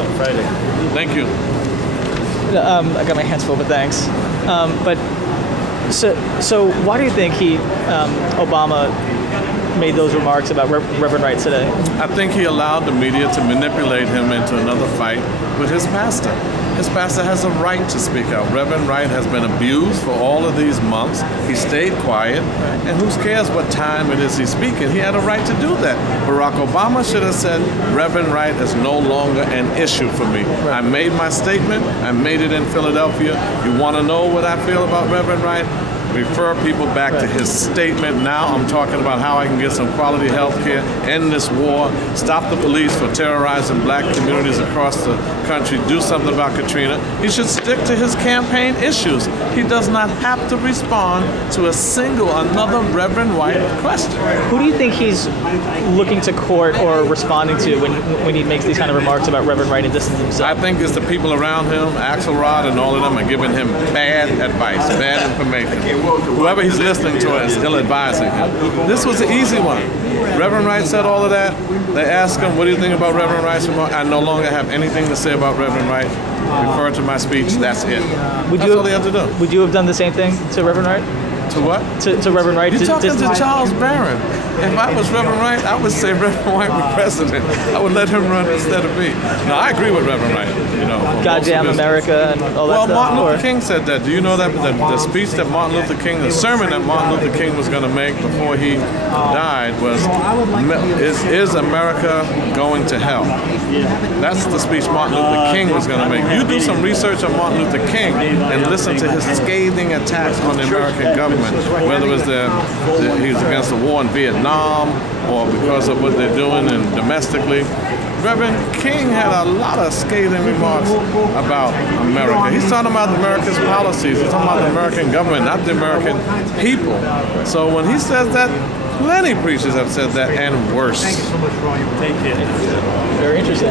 on Friday. Thank you. I got my hands full, but thanks. So why do you think Obama made those remarks about Reverend Wright today? I think he allowed the media to manipulate him into another fight with his pastor. His pastor has a right to speak out. Reverend Wright has been abused for all of these months. He stayed quiet, and who cares what time it is he's speaking? He had a right to do that. Barack Obama should have said, Reverend Wright is no longer an issue for me. I made my statement. I made it in Philadelphia. You want to know what I feel about Reverend Wright? Refer people back to his statement. Now I'm talking about how I can get some quality health care, end this war, stop the police for terrorizing black communities across the country, do something about Katrina. He should stick to his campaign issues. He does not have to respond to another Reverend Wright question. Who do you think he's looking to court or responding to when he makes these kind of remarks about Reverend Wright and distancing himself? I think it's the people around him, Axelrod and all of them are giving him bad advice, bad information. Whoever he's listening to is ill-advising him. This was an easy one. Reverend Wright said all of that. They asked him, what do you think about Reverend Wright's remark? I no longer have anything to say about Reverend Wright. Refer to my speech, that's it. That's all they have to do. Would you have done the same thing to Reverend Wright? To what? To Reverend Wright? You're talking to Charles Barron. If I was Reverend Wright, I would say Reverend Wright be president. I would let him run instead of me. No, I agree with Reverend Wright. Goddamn America and all that stuff. Well, Martin Luther King said that. Do you know that the speech that Martin Luther King, the sermon that Martin Luther King was going to make before he died was, is America going to hell? That's the speech Martin Luther King was going to make. You do some research on Martin Luther King and listen to his scathing attacks on the American government, whether it was he was against the war in Vietnam or because of what they're doing and domestically. Reverend King had a lot of scathing remarks about America. He's talking about America's policies. He's talking about the American government, not the American people. So when he says that, plenty of preachers have said that and worse. Thank you so much for all your. Take care. Very interesting.